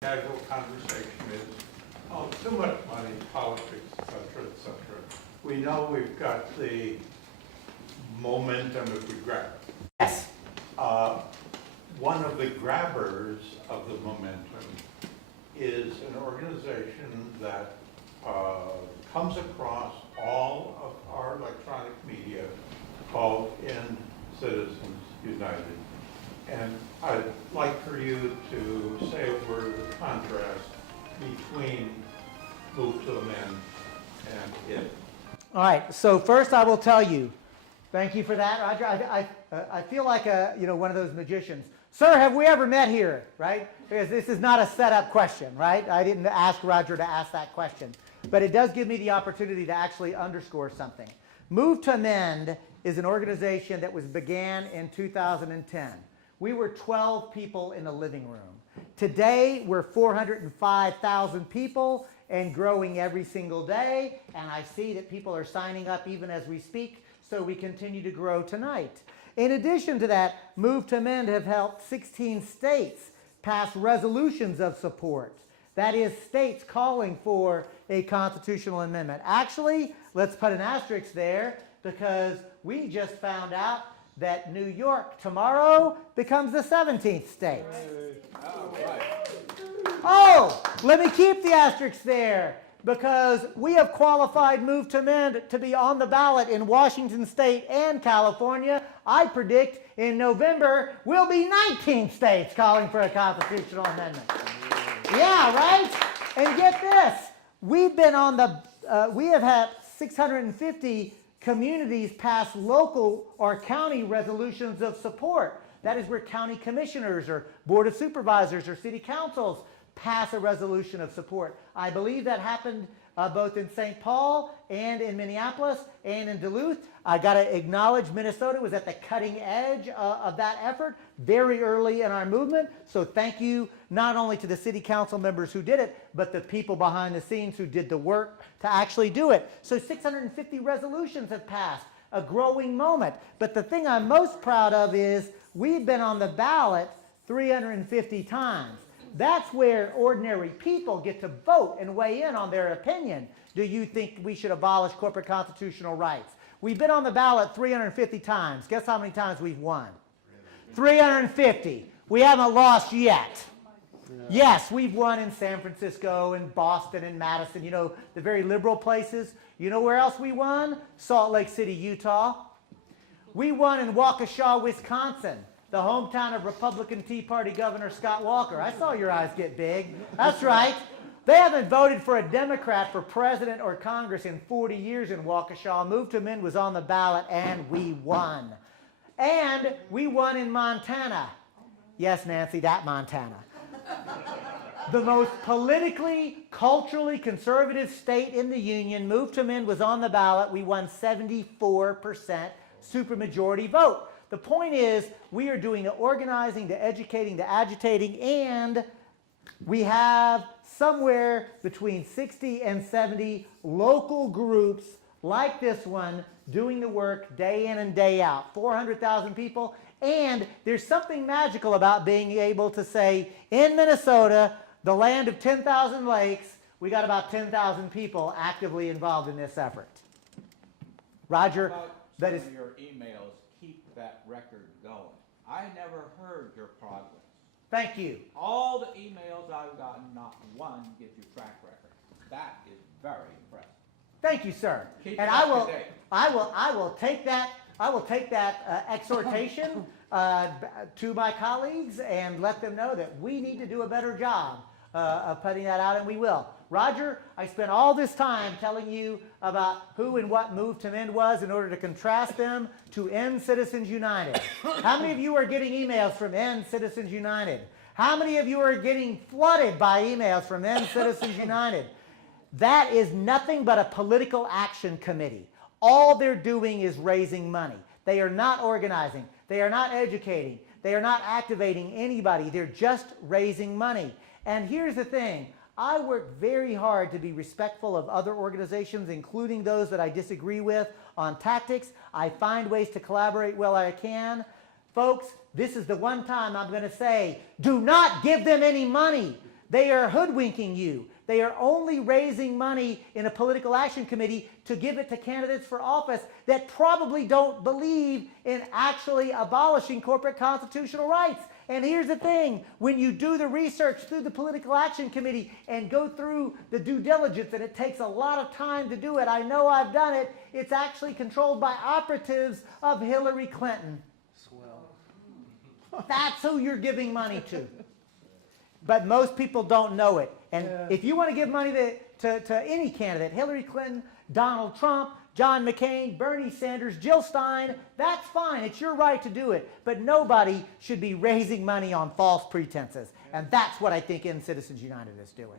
Casual conversation is, oh, too much money, politics, et cetera, et cetera. We know we've got the momentum if we grab it. Yes. One of the grabbers of the momentum is an organization that comes across all of our electronic media called End Citizens United. And I'd like for you to say a word of the contrast between Move to Amend and it. All right. So first, I will tell you, thank you for that, Roger. I feel like one of those magicians. Sir, have we ever met here? Right? Because this is not a setup question, right? I didn't ask Roger to ask that question, but it does give me the opportunity to actually underscore something. Move to Amend is an organization that was began in 2010. We were 12 people in the living room. Today, we're 405,000 people and growing every single day. And I see that people are signing up even as we speak, so we continue to grow tonight. In addition to that, Move to Amend have helped 16 states pass resolutions of support. That is, states calling for a constitutional amendment. Actually, let's put an asterisk there because we just found out that New York tomorrow becomes the 17th state. Oh, let me keep the asterisk there because we have qualified Move to Amend to be on the ballot in Washington State and California. I predict in November we'll be 19 states calling for a constitutional amendment. Yeah, right? And get this, we have had 650 communities pass local or county resolutions of support. That is where county commissioners or board of supervisors or city councils pass a resolution of support. I believe that happened both in St. Paul and in Minneapolis and in Duluth. I got to acknowledge Minnesota was at the cutting edge of that effort very early in our movement. So thank you not only to the city council members who did it, but the people behind the scenes who did the work to actually do it. So 650 resolutions have passed, a growing moment. But the thing I'm most proud of is we've been on the ballot 350 times. That's where ordinary people get to vote and weigh in on their opinion. Do you think we should abolish corporate constitutional rights? We've been on the ballot 350 times. Guess how many times we've won? 350. We haven't lost yet. Yes, we've won in San Francisco and Boston and Madison, the very liberal places. You know where else we won? Salt Lake City, Utah. We won in Waukesha, Wisconsin, the hometown of Republican Tea Party Governor Scott Walker. I saw your eyes get big. That's right. They haven't voted for a Democrat for president or Congress in 40 years in Waukesha. Move to Amend was on the ballot, and we won. And we won in Montana. Yes, Nancy, that Montana. The most politically, culturally conservative state in the union. Move to Amend was on the ballot. We won 74% supermajority vote. The point is, we are doing the organizing, the educating, the agitating, and we have somewhere between 60 and 70 local groups like this one doing the work day in and day out. 400,000 people. And there's something magical about being able to say, in Minnesota, the land of 10,000 lakes, we got about 10,000 people actively involved in this effort. Roger, that is your emails. Keep that record going. I never heard your progress. Thank you. All the emails I've gotten, not one gives you track record. That is very impressive. Thank you, sir. Keep And it up to date. I will take that exhortation to my colleagues and let them know that we need to do a better job of putting that out, and we will. Roger, I spent all this time telling you about who and what Move to Amend was in order to contrast them to End Citizens United. How many of you are getting emails from End Citizens United? How many of you are getting flooded by emails from End Citizens United? That is nothing but a political action committee. All they're doing is raising money. They are not organizing. They are not educating. They are not activating anybody. They're just raising money. And here's the thing. I work very hard to be respectful of other organizations, including those that I disagree with on tactics. I find ways to collaborate where I can. Folks, this is the one time I'm going to say, do not give them any money. They are hoodwinking you. They are only raising money in a political action committee to give it to candidates for office that probably don't believe in actually abolishing corporate constitutional rights. And here's the thing, when you do the research through the political action committee and go through the due diligence, and it takes a lot of time to do it, I know I've done it, it's actually controlled by operatives of Hillary Clinton. Swell. That's who you're giving money to. But most people don't know it. And if you want to give money to any candidate, Hillary Clinton, Donald Trump, John McCain, Bernie Sanders, Jill Stein, that's fine. It's your right to do it. But nobody should be raising money on false pretenses. And that's what I think End Citizens United is doing.